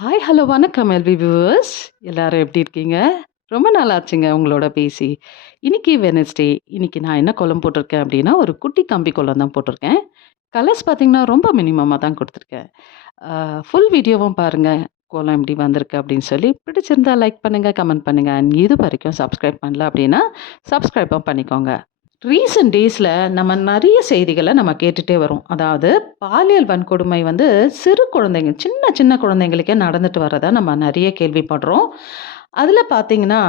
Hi hello வணக்கம் LV viewers எல்லாரும் எப்படி இருக்கீங்க? ரொம்ப நாள் ஆச்சுங்க உங்களோட பேசி. இன்னைக்கு வெனஸ்டே இன்னைக்கு நான் என்ன குளம் போட்டிருக்கேன் அப்படின்னா ஒரு குட்டி கம்பி கோலம் தான் போட்டிருக்கேன். கலர்ஸ் பார்த்தீங்கன்னா ரொம்ப மினிமமாக தான் கொடுத்துருக்கேன். ஃபுல் வீடியோவும் பாருங்கள் கோலம் எப்படி வந்திருக்கு அப்படின்னு சொல்லி. பிடிச்சிருந்தா லைக் பண்ணுங்கள் கமெண்ட் பண்ணுங்கள் அண்ட் இது வரைக்கும் சப்ஸ்கிரைப் பண்ணல அப்படின்னா சப்ஸ்கிரைப்பும் பண்ணிக்கோங்க. ரீசெண்ட் டேஸில் நம்ம நிறைய செய்திகளை நம்ம கேட்டுகிட்டே வரோம். அதாவது பாலியல் வன்கொடுமை வந்து சிறு குழந்தைங்க சின்ன சின்ன குழந்தைங்களுக்கே நடந்துட்டு வரதை நம்ம நிறைய கேள்விப்படுறோம். அதில் பார்த்தீங்கன்னா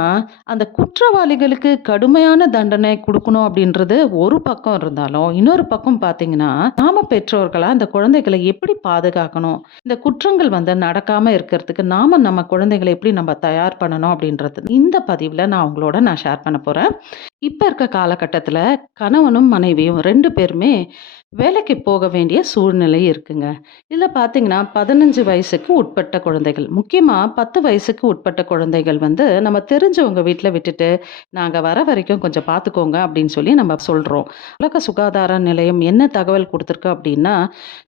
அந்த குற்றவாளிகளுக்கு கடுமையான தண்டனை கொடுக்கணும் அப்படின்றது ஒரு பக்கம் இருந்தாலும் இன்னொரு பக்கம் பார்த்தீங்கன்னா நாம பெற்றோர்களாக அந்த குழந்தைகளை எப்படி பாதுகாக்கணும்? இந்த குற்றங்கள் வந்து நடக்காமல் இருக்கிறதுக்கு நாம நம்ம குழந்தைகளை எப்படி நம்ம தயார் பண்ணணும் அப்படின்றது. இந்த பதிவில் நான் உங்களோட நான் ஷேர் பண்ண போகிறேன் இப்போ இருக்க காலகட்டத்தில் கணவனும் மனைவியும் ரெண்டு பேருமே வேலைக்கு போக வேண்டிய சூழ்நிலை இருக்குங்க. இதில் பார்த்தீங்கன்னா பதினஞ்சு வயசுக்கு உட்பட்ட குழந்தைகள் முக்கியமாக பத்து வயசுக்கு உட்பட்ட குழந்தைகள் வந்து நம்ம தெரிஞ்சவங்க வீட்டில் விட்டுட்டு நாங்கள் வர வரைக்கும் கொஞ்சம் பார்த்துக்கோங்க அப்படின்னு சொல்லி நம்ம சொல்கிறோம் உலக சுகாதார நிலையம் என்ன தகவல் கொடுத்துருக்கு அப்படின்னா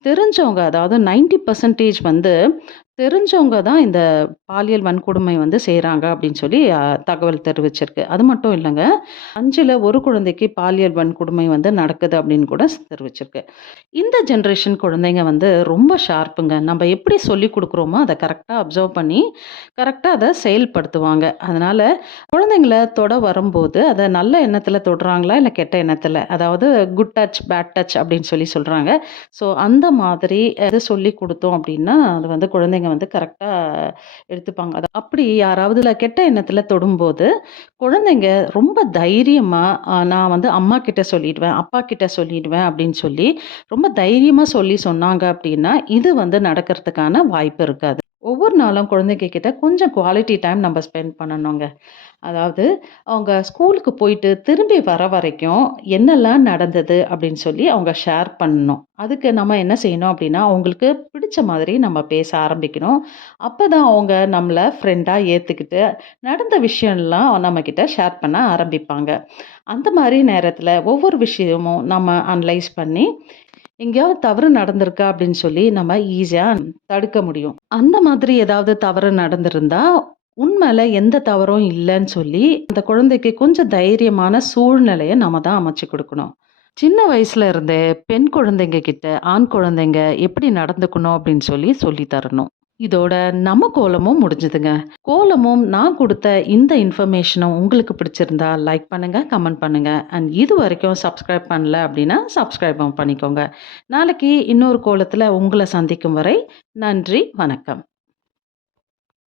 தெரிஞ்சவங்க அதாவது நைன்டி பர்சன்டேஜ் வந்து தெரிஞ்சவங்க தான் இந்த பாலியல் வன்கொடுமை வந்து செய்கிறாங்க அப்படின்னு சொல்லி தகவல் தெரிவிச்சிருக்கு. அது மட்டும் இல்லைங்க அஞ்சில் ஒரு குழந்தைக்கு பாலியல் வன்கொடுமை வந்து நடக்குது அப்படின்னு கூட தெரிவிச்சிருக்கு. இந்த ஜென்ரேஷன் குழந்தைங்க வந்து ரொம்ப ஷார்ப்புங்க நம்ம எப்படி சொல்லி கொடுக்குறோமோ அதை கரெக்டாக அப்சர்வ் பண்ணி கரெக்டாக அதை செயல்படுத்துவாங்க. அதனால் குழந்தைங்கள தொட வரும்போது அதை நல்ல எண்ணத்தில் தொடுறாங்களா இல்லை கெட்ட எண்ணத்தில்? அதாவது குட் டச் பேட் டச் அப்படின்னு சொல்லி சொல்கிறாங்க ஸோ அந்த மாதிரி எது சொல்லி கொடுத்தோம் அப்படின்னா அது வந்து குழந்தைங்க வந்து கரெக்டாக எடுத்துப்பாங்க. அது அப்படி யாராவது கெட்ட எண்ணத்தில் தொடும்போது குழந்தைங்க ரொம்ப தைரியமாக நான் வந்து அம்மா கிட்ட சொல்லிடுவேன் அப்பா கிட்ட சொல்லிடுவேன் அப்படின்னு சொல்லி ரொம்ப தைரியமாக சொல்லி சொன்னாங்க அப்படின்னா இது வந்து நடக்கிறதுக்கான வாய்ப்பு இருக்காது. ஒவ்வொரு நாளும் குழந்தைங்க கிட்ட கொஞ்சம் குவாலிட்டி டைம் நம்ம ஸ்பெண்ட் பண்ணணுங்க. அதாவது அவங்க ஸ்கூலுக்கு போயிட்டு திரும்பி வர வரைக்கும் என்னெல்லாம் நடந்தது அப்படின்னு சொல்லி அவங்க ஷேர் பண்ணணும். அதுக்கு நம்ம என்ன செய்யணும் அப்படின்னா அவங்களுக்கு பிடிச்ச மாதிரி நம்ம பேச ஆரம்பிக்கணும். அப்போ தான் அவங்க நம்மளை ஃப்ரெண்டாக ஏற்றுக்கிட்டு நடந்த விஷயம்லாம் நம்மக்கிட்ட ஷேர் பண்ண ஆரம்பிப்பாங்க. அந்த மாதிரி நேரத்தில் ஒவ்வொரு விஷயமும் நம்ம அனலைஸ் பண்ணி எங்கேயாவது தவறு நடந்திருக்கா அப்படின்னு சொல்லி நம்ம ஈஸியாக தடுக்க முடியும். அந்த மாதிரி ஏதாவது தவறு நடந்திருந்தா உண்மையில எந்த தவறும் இல்லைன்னு சொல்லி அந்த குழந்தைக்கு கொஞ்சம் தைரியமான சூழ்நிலையை நம்ம தான் அமைச்சு கொடுக்கணும். சின்ன வயசுல இருந்தே பெண் குழந்தைங்க கிட்ட ஆண் குழந்தைங்க எப்படி நடந்துக்கணும் அப்படின்னு சொல்லி சொல்லி தரணும். இதோட நம்ம கோலமும் முடிஞ்சுதுங்க. கோலமும் நான் கொடுத்த இந்த இன்ஃபர்மேஷனும் உங்களுக்கு பிடிச்சிருந்தா லைக் பண்ணுங்க கமெண்ட் பண்ணுங்க. அண்ட் இது வரைக்கும் சப்ஸ்கிரைப் பண்ணல அப்படின்னா சப்ஸ்கிரைபும் பண்ணிக்கோங்க. நாளைக்கு இன்னொரு கோலத்தில் உங்களை சந்திக்கும் வரை நன்றி வணக்கம்.